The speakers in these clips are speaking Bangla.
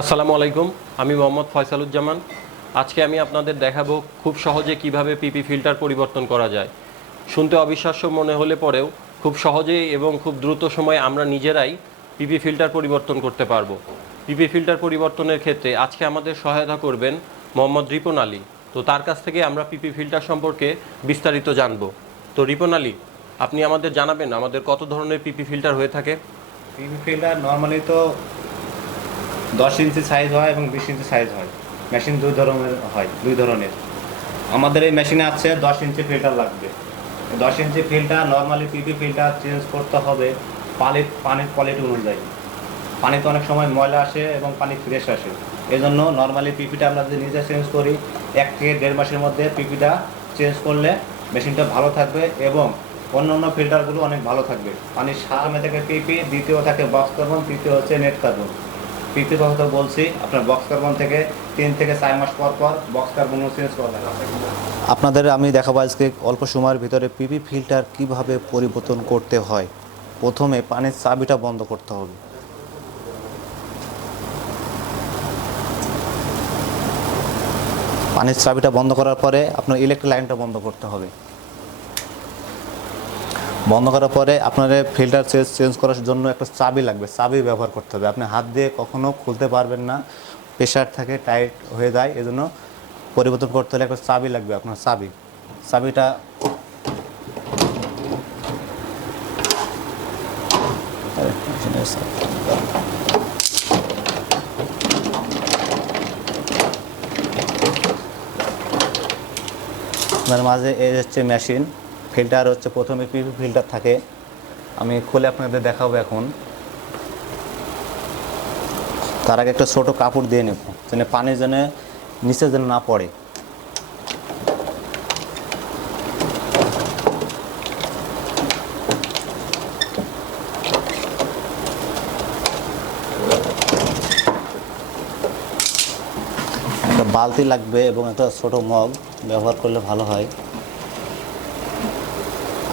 আসসালামু আলাইকুম। আমি মোহাম্মদ ফয়সালুজ্জামান। আজকে আমি আপনাদের দেখাবো খুব সহজে কিভাবে পিপি ফিল্টার পরিবর্তন করা যায়। শুনতে অবিশ্বাস্য মনে হলে পরেও খুব সহজেই এবং খুব দ্রুত সময়ে আমরা নিজেরাই পিপি ফিল্টার পরিবর্তন করতে পারবো। পিপি ফিল্টার পরিবর্তনের ক্ষেত্রে আজকে আমাদের সহায়তা করবেন মোহাম্মদ রিপন আলী। তো তার কাছ থেকে আমরা পিপি ফিল্টার সম্পর্কে বিস্তারিত জানবো। তো রিপন আলী, আপনি আমাদের জানাবেন আমাদের কত ধরনের পিপি ফিল্টার হয়ে থাকে? পিভি ফিল্টার নর্মালি তো 10 ইঞ্চি সাইজ হয় এবং 20 ইঞ্চি সাইজ হয়। মেশিন দুই ধরনের। আমাদের এই মেশিনে আছে 10 ইঞ্চি ফিল্টার লাগবে। 10 inch filter normally PV filter change করতে হবে পানির কোয়ালিটি অনুযায়ী। পানিতে অনেক সময় ময়লা আসে এবং পানি ফ্রেশ আসে। এই জন্য নর্মালি পিপিটা আমরা যদি নিজে চেঞ্জ করি 1 থেকে 1.5 মাসের মধ্যে পিপিটা চেঞ্জ করলে মেশিনটা ভালো থাকবে এবং অন্য ফিল্টারগুলো অনেক ভালো থাকবে। পানির সামনে থেকে পিপি, দ্বিতীয় থাকে বক্স কার্বন, তৃতীয় হচ্ছে নেট কার্বন। পিপির কথা তো বলছি, আপনার বক্স কার্বন থেকে 3 থেকে 4 মাস পর বক্স কার্বনও চেঞ্জ করা লাগে। আপনাদের আমি দেখাবো আজকে অল্প সময়ের ভিতরে পিপি ফিল্টার কিভাবে পরিবর্তন করতে হয়। প্রথমে পানির চাবিটা বন্ধ করতে হবে। পানির চাবিটা বন্ধ করার পরে আপনার ইলেকট্রিক লাইনটা বন্ধ করতে হবে। বন্ধ করার পরে আপনার ফিল্টার চেঞ্জ করার জন্য একটা চাবি লাগবে, চাবি ব্যবহার করতে হবে। আপনি হাত দিয়ে কখনো খুলতে পারবেন না, প্রেশার থাকে, টাইট হয়ে যায়। এজন্য পরিবর্তন করতে হলে একটা চাবি লাগবে, আপনার চাবিটা আপনার মাঝে এই হচ্ছে মেশিন ফিল্টার, হচ্ছে প্রথমে পিপি ফিল্টার থাকে। আমি খুলে আপনাদের দেখাবো এখন। তার আগে একটা ছোট কাপড় দিয়ে নেব, যেন পানি যেন নিচে যেন না পড়ে। একটা বালতি লাগবে এবং একটা ছোট মগ ব্যবহার করলে ভালো হয়।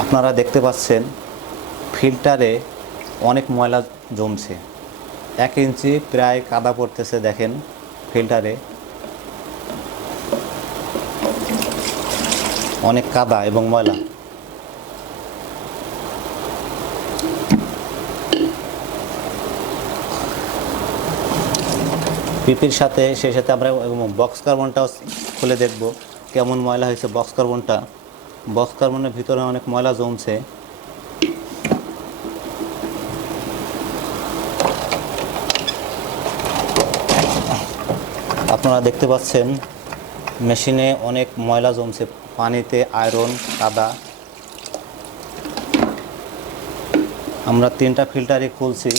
আপনারা দেখতে পাচ্ছেন ফিল্টারে অনেক ময়লা জমছে। 1 ইঞ্চি প্রায় কাদা পড়তেছে, দেখেন ফিল্টারে অনেক কাদা এবং ময়লা। পিপির সাথে সেই সাথে আমরা বক্স কার্বনটাও খুলে দেখব কেমন ময়লা হয়েছে। বক্স কার্বনের ভিতরে অনেক ময়লা জমছে। আপনারা দেখতে পাচ্ছেন মেশিনে অনেক ময়লা জমছে, পানিতে আয়রন, কাদা। আমরা 3টা ফিল্টারই খুলছি,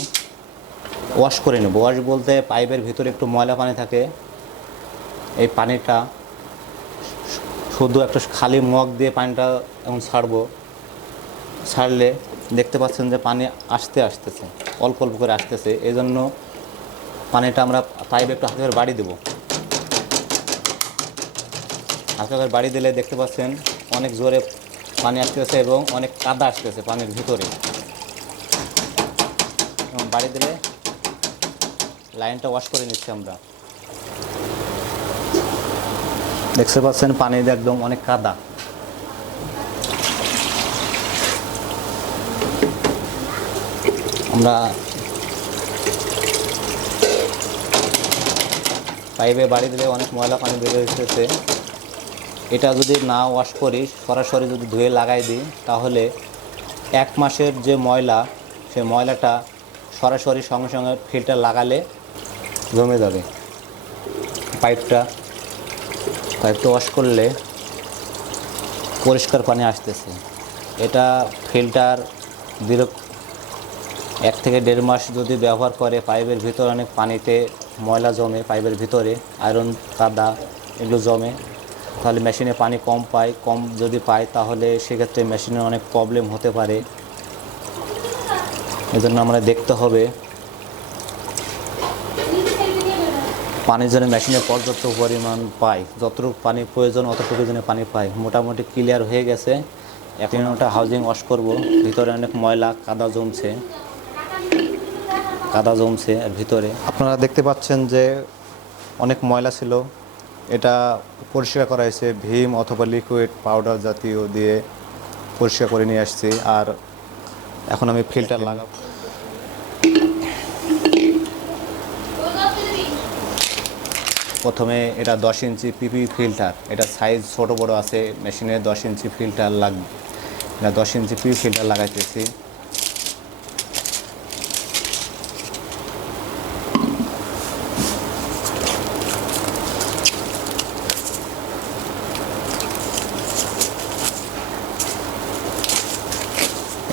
ওয়াশ করে নেব। ওয়াশ বলতে পাইপের ভিতরে একটু ময়লা পানি থাকে, এই পানিটা শুধু একটা খালি মগ দিয়ে পানিটা এখন ছাড়লে দেখতে পাচ্ছেন যে পানি আসতেছে, অল্প অল্প করে আসতেছে। এই জন্য পানিটা আমরা পাইপে একটু হালকা করে বাড়ি দেবো। হালকা করে বাড়ি দিলে দেখতে পাচ্ছেন অনেক জোরে পানি আসতেছে এবং অনেক কাদা আসতেছে পানির ভিতরে। এবং বাড়ি দিলে লাইনটা ওয়াশ করে নিচ্ছি আমরা। দেখতে পাচ্ছেন পানিতে একদম অনেক কাদা। আমরা পাইপে বাড়ি দিলে অনেক ময়লা পানি বেরিয়ে এসেছে। এটা যদি না ওয়াশ করি, সরাসরি যদি ধুয়ে লাগাই দিই, তাহলে 1 মাসের যে ময়লা, সেই ময়লাটা সরাসরি সঙ্গে সঙ্গে ফিল্টার লাগালে জমে যাবে। পাইপটা ওয়াশ করলে পরিষ্কার পানি আসতেছে। এটা ফিল্টার 1 থেকে 1.5 মাস যদি ব্যবহার করে, পাইপের ভিতরে অনেক পানিতে ময়লা জমে, পাইপের ভিতরে আয়রন, কাদা এগুলো জমে, তাহলে মেশিনে পানি কম যদি পায় তাহলে সেক্ষেত্রে মেশিনের অনেক প্রবলেম হতে পারে। এজন্য আমরা দেখতে হবে পানি যেন মেশিনে পর্যাপ্ত পরিমাণ পায়, যতটুকু পানি প্রয়োজন অতটুকু যেন পানি পায়। মোটামুটি ক্লিয়ার হয়ে গেছে। এখন ওটা হাউজিং ওয়াশ করব, ভিতরে অনেক ময়লা কাদা জমছে। কাদা জমছে আর ভিতরে আপনারা দেখতে পাচ্ছেন যে অনেক ময়লা ছিল। এটা পরিষ্কার করা হয়েছে ভীম অথবা লিকুইড পাউডার জাতীয় দিয়ে পরিষ্কার করে নিয়ে আসছি। আর এখন আমি ফিল্টার লাগাবো। প্রথমে এটা 10 ইঞ্চি পিপি ফিল্টার, এটা সাইজ ছোট বড় আছে, মেশিনে 10 ইঞ্চি ফিল্টার লাগবে। এটা 10 ইঞ্চি পিপি ফিল্টার লাগাইতেছি।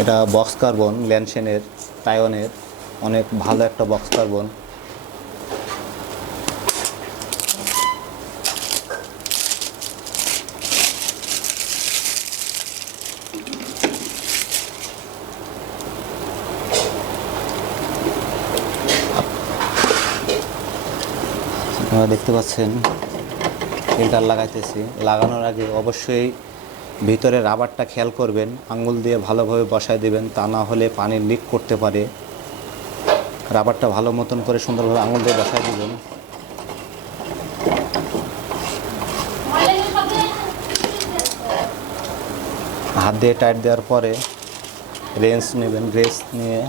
এটা বক্স কার্বন ল্যানসেনের টায়নের, অনেক ভালো একটা বক্স কার্বন। আপনারা দেখতে পাচ্ছেন ফিল্টার লাগাইতেছি। লাগানোর আগে অবশ্যই ভিতরে রাবারটা খেয়াল করবেন, আঙ্গুল দিয়ে ভালোভাবে বসায় দেবেন, তা না হলে পানি লিক করতে পারে। রাবারটা ভালো মতন করে সুন্দরভাবে আঙ্গুল দিয়ে বসায় দেবেন। হাত দিয়ে টাইট দেওয়ার পরে রেঞ্চ নেবেন, গ্রেস নিয়ে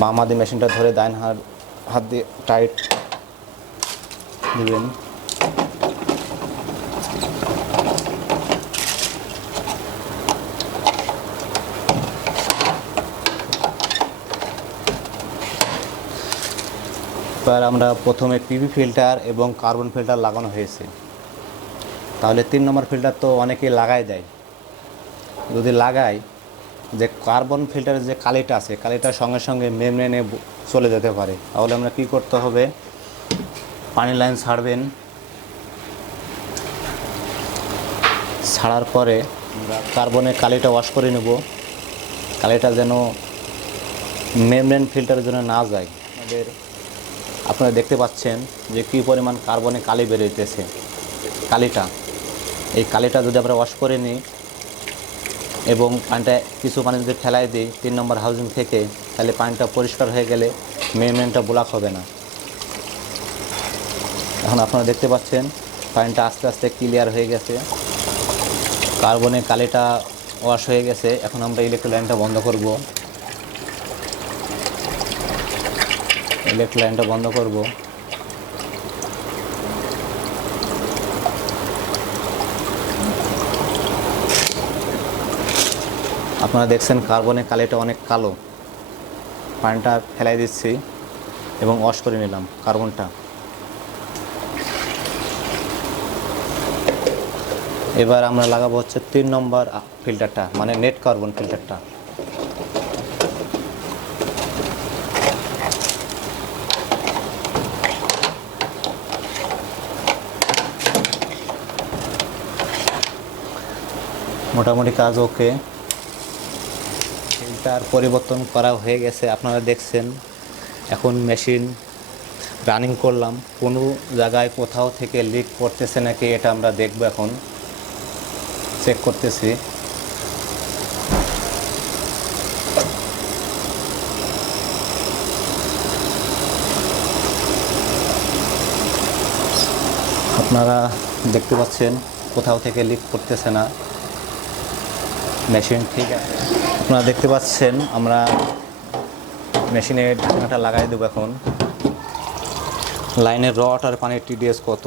বাম হাতে মেশিনটা ধরে ডান হাত দিয়ে টাইট দিবেন। এবার আমরা প্রথমে পিপি ফিল্টার এবং কার্বন ফিল্টার লাগানো হয়েছে, তাহলে 3 নম্বর ফিল্টার তো অনেকেই লাগাই দেয়। যদি লাগাই, যে কার্বন ফিল্টারের যে কালিটা আছে, কালিটার সঙ্গে সঙ্গে মেমব্রেনে চলে যেতে পারে। তাহলে আমরা কি করতে হবে, পানি লাইন ছাড়বেন, ছাড়ার পরে কার্বনের কালিটা ওয়াশ করে নেব। কালিটা যেন মেমব্রেন ফিল্টারের জন্য না যায়। আপনারা দেখতে পাচ্ছেন যে কী পরিমাণ কার্বনে কালি বেরোইতেছে। কালিটা, এই কালিটা যদি আমরা ওয়াশ করে নিই এবং পানিটা কিছু পানি যদি ফেলাই দিই 3 নম্বর হাউজিং থেকে, তাহলে পানিটা পরিষ্কার হয়ে গেলে মেমব্রেনটা ব্লক হবে না। এখন আপনারা দেখতে পাচ্ছেন পানিটা আস্তে আস্তে ক্লিয়ার হয়ে গেছে, কার্বনে কালিটা ওয়াশ হয়ে গেছে। এখন আমরা ইলেকট্রিক লাইনটা বন্ধ করব। ইলেকট্রিক লাইনটা বন্ধ করব। আপনারা দেখছেন কার্বনের কালিটা অনেক কালো। পানিটা ফেলাই দিচ্ছি এবং ওয়াশ করে নিলাম কার্বনটা। এবার আমরা লাগাবো হচ্ছে 3 নম্বর ফিল্টারটা, মানে নেট কার্বন ফিল্টারটা। মোটামুটি কাজ ওকে। ফিল্টার পরিবর্তন করা হয়ে গেছে, আপনারা দেখছেন। এখন মেশিন রানিং করলাম, কোনো জায়গায় কোথাও থেকে লিক করতেছে নাকি এটা আমরা দেখব। এখন চেক করতেছি। আপনারা দেখতে পাচ্ছেন কোথাও থেকে লিক করতেছে না, মেশিন ঠিক আছে। আপনারা দেখতে পাচ্ছেন আমরা মেশিনের ঢাকনাটা লাগাই দেবো। এখন লাইনের রড আর পানির টিডিএস কত,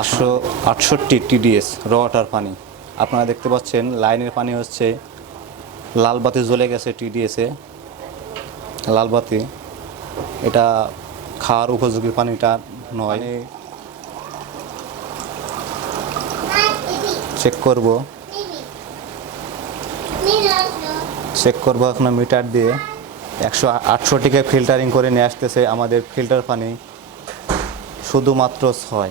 আটশো 68 টিডিএস রড আর পানি। আপনারা দেখতে পাচ্ছেন লাইনের পানি হচ্ছে লাল বাতি জ্বলে গেছে, টিডিএসে লাল বাতি। এটা খাওয়ার উপযোগী পানিটা নয়। চেক করব এখন মিটার দিয়ে 168 ফিল্টারিং করে নিয়ে আসতেছে আমাদের ফিল্টার পানি শুধুমাত্র 6।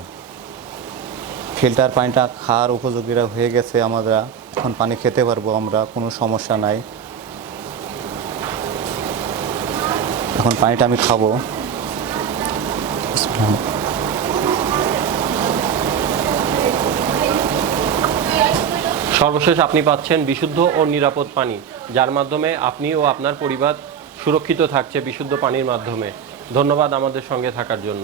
ফিল্টার পানিটা খাওয়ার উপযোগীরা হয়ে গেছে। আমরা এখন পানি খেতে পারবো, আমরা কোনো সমস্যা নাই। এখন পানিটা আমি খাবো। সর্বশেষ আপনি পাচ্ছেন বিশুদ্ধ ও নিরাপদ পানি, যার মাধ্যমে আপনি ও আপনার পরিবার সুরক্ষিত থাকছে বিশুদ্ধ পানির মাধ্যমে। ধন্যবাদ আমাদের সঙ্গে থাকার জন্য।